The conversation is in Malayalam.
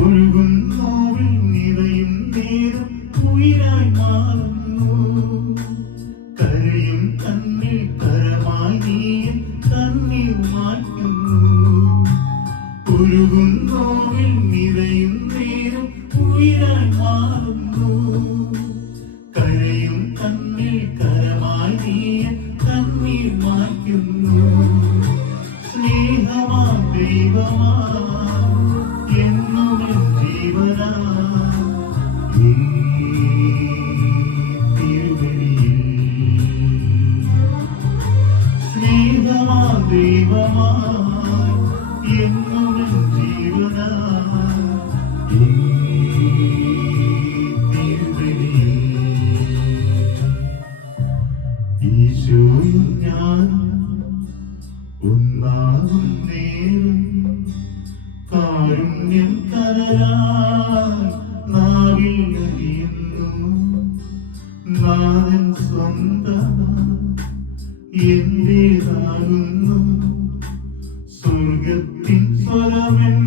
ഒഴുകും നോവിൽ നിറയും നേരം ഉയിരായി മാറുന്നു. കരയും കണ്ണിൽ കരമായി നീയൻ കണ്ണീർ മാറ്റുന്നു. ഒഴുകും നോവിൽ നിറയും നേരം ഉയിരായി മാറുന്നു. കരയും കണ്ണിൽ കരമായി നീയൻ കണ്ണീർ മാറ്റുന്നു. സ്നേഹമാ ദൈവമാ എന്നും ജീവനാ ഈ തിരുവഴിയിൽ. സ്നേഹമാ ദൈവമാ എന്നും ജീവനാ ഈ തിരുവഴിയിൽ. ഈശോയും ഞാൻ ഒന്നാകും നേരം കാരുണ്യം കരയായി നാവിൽ അറിയുന്നു. നാഥൻ സ്വന്തം എന്റേതാകുന്നു. സ്വർഗത്തിൻ സ്വരമെൻ